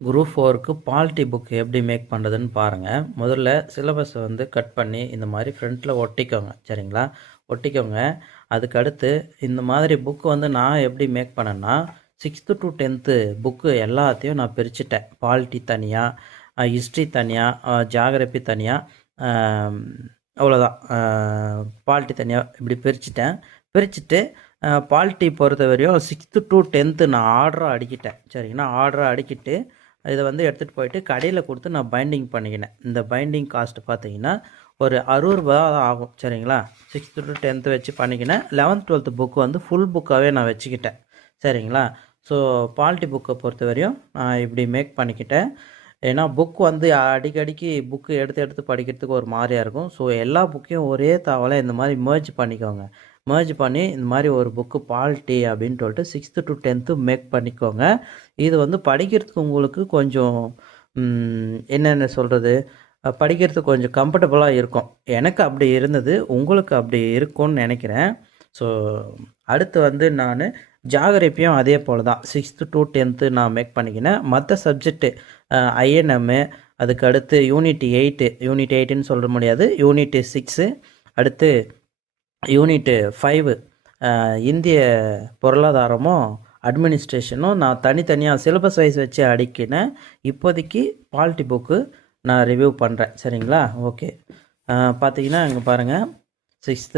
Group 4க்கு polity book எப்படி make பண்ணுறதுன்னு பாருங்கள். முதல்ல சிலபஸை வந்து கட் பண்ணி இந்த மாதிரி ஃப்ரண்ட்டில் ஒட்டிக்கோங்க. சரிங்களா? ஒட்டிக்கோங்க. அதுக்கு அடுத்து இந்த மாதிரி புக்கு வந்து நான் எப்படி மேக் பண்ணேன்னா 6th to 10th புக்கு எல்லாத்தையும் நான் பிரிச்சுட்டேன். பாலிட்டி தனியாக, ஹிஸ்ட்ரி தனியாக, ஜியாகிரபி தனியாக, அவ்வளோதான். பாலிட்டி தனியாக இப்படி பிரிச்சுட்டேன். பிரிச்சுட்டு பாலிட்டி பொறுத்த வரையும் 6th to 10th நான் ஆர்டராக அடிக்கிட்டேன். சரிங்களா? ஆர்டராக அடிக்கிட்டு இதை வந்து எடுத்துகிட்டு போயிட்டு கடையில் கொடுத்து நான் பைண்டிங் பண்ணிக்கினேன். இந்த பைண்டிங் காஸ்ட்டு பார்த்தீங்கன்னா ஒரு 60 ரூபா தான் ஆகும். சரிங்களா? 6th to 10th வச்சு பண்ணிக்கினேன். 11th 12th புக்கு வந்து ஃபுல் புக்காகவே நான் வச்சுக்கிட்டேன். சரிங்களா? ஸோ பாலிட்டி புக்கை பொறுத்த வரையும் நான் இப்படி மேக் பண்ணிக்கிட்டேன். ஏன்னா புக் வந்து அடிக்கடிக்கு புக்கு எடுத்து எடுத்து படிக்கிறதுக்கு ஒரு மாதிரியாக இருக்கும். ஸோ எல்லா புக்கையும் ஒரே தாவலை இந்த மாதிரி merge பண்ணிக்கோங்க. merge பண்ணி இந்த மாதிரி ஒரு புக்கு பாலிட்டி அப்படின்னு சொல்லிட்டு 6th to 10th மேக் பண்ணிக்கோங்க. இது வந்து படிக்கிறதுக்கு உங்களுக்கு கொஞ்சம் என்னென்ன சொல்கிறது, படிக்கிறதுக்கு கொஞ்சம் கம்ஃபர்டபுளாக இருக்கும். எனக்கு அப்படி இருந்தது, உங்களுக்கு அப்படி இருக்கும்னு நினைக்கிறேன். ஸோ அடுத்து வந்து நான் ஜியாகிரபியும் அதே போல் தான் 6th to 10th நான் மேக் பண்ணிக்கினேன். மற்ற சப்ஜெக்ட்டு ஐஎன்எம்மு, அதுக்கு அடுத்து யூனிட் 8, யூனிட் 8ன்னு சொல்ல முடியாது, யூனிட் 6, அடுத்து யூனிட் 5 இந்திய பொருளாதாரமும் அட்மினிஸ்ட்ரேஷனும் நான் தனித்தனியாக சிலபஸ் வைஸ் வச்சு அடிக்கினேன். இப்போதைக்கு பாலிட்டி புக்கு நான் ரிவ்யூ பண்ணுறேன். சரிங்களா? ஓகே. பார்த்தீங்கன்னா இங்கே பாருங்கள், 6th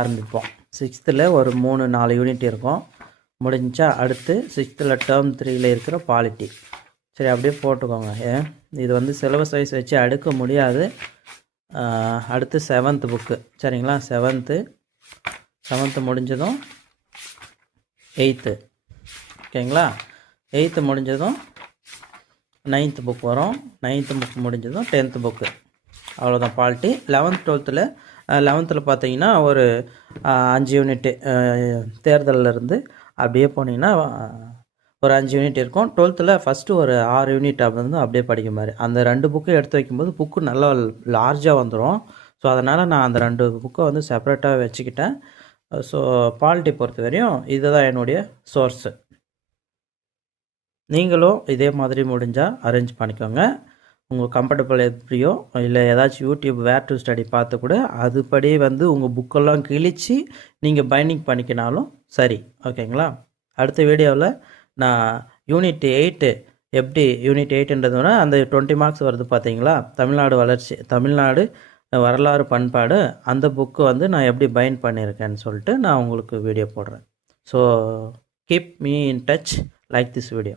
ஆரம்பிப்போம். 6th ஒரு 3-4 யூனிட் இருக்கும். முடிஞ்சா அடுத்து 6th டேர்ம் 3 இருக்கிற பாலிட்டி. சரி, அப்படியே போட்டுக்கோங்க. இது வந்து சிலபஸ் வைஸ் வச்சு அடுக்க முடியாது. அடுத்து 7th புக்கு. சரிங்களா? 7th முடிஞ்சதும் 8th. ஓகேங்களா? 8th முடிஞ்சதும் 9th புக் வரும். 9th புக் முடிஞ்சதும் 10th புக்கு. அவ்வளோதான் பாலிட்டி. 11th 12th பார்த்தீங்கன்னா ஒரு 5 யூனிட்டு தேர்தலிருந்து அப்படியே போனீங்கன்னா ஒரு 5 யூனிட் இருக்கும். 12th ஃபஸ்ட்டு ஒரு 6 யூனிட் வந்து அப்படியே படிக்க மாதிரி. அந்த 2 புக்கு எடுத்து வைக்கும்போது புக்கு நல்லா லார்ஜாக வந்துடும். ஸோ அதனால் நான் அந்த 2 புக்கை வந்து செப்பரேட்டாக வச்சுக்கிட்டேன். ஸோ பாலிட்டி பொறுத்த வரையும் இதுதான் என்னுடைய சோர்ஸு. நீங்களும் இதே மாதிரி முடிஞ்சால் அரேஞ்ச் பண்ணிக்கோங்க. உங்கள் கம்ஃபர்டபுள் எப்படியோ, இல்லை ஏதாச்சும் யூடியூப் வேர் டு ஸ்டடி பார்த்து கூட அதுபடி வந்து உங்கள் புக்கெல்லாம் கிழித்து நீங்கள் பைண்டிங் பண்ணிக்கினாலும் சரி. ஓகேங்களா? அடுத்த வீடியோவில் நான் யூனிட் 8 எப்படி யூனிட் 8ன்றதுனா அந்த 20 மார்க்ஸ் வருது பார்த்தீங்களா, தமிழ்நாடு வரலாறு பண்பாடு, அந்த புக்கு வந்து நான் எப்படி பைண்ட் பண்ணியிருக்கேன்னு சொல்லிட்டு நான் உங்களுக்கு வீடியோ போடுறேன். So keep me in touch, like this video.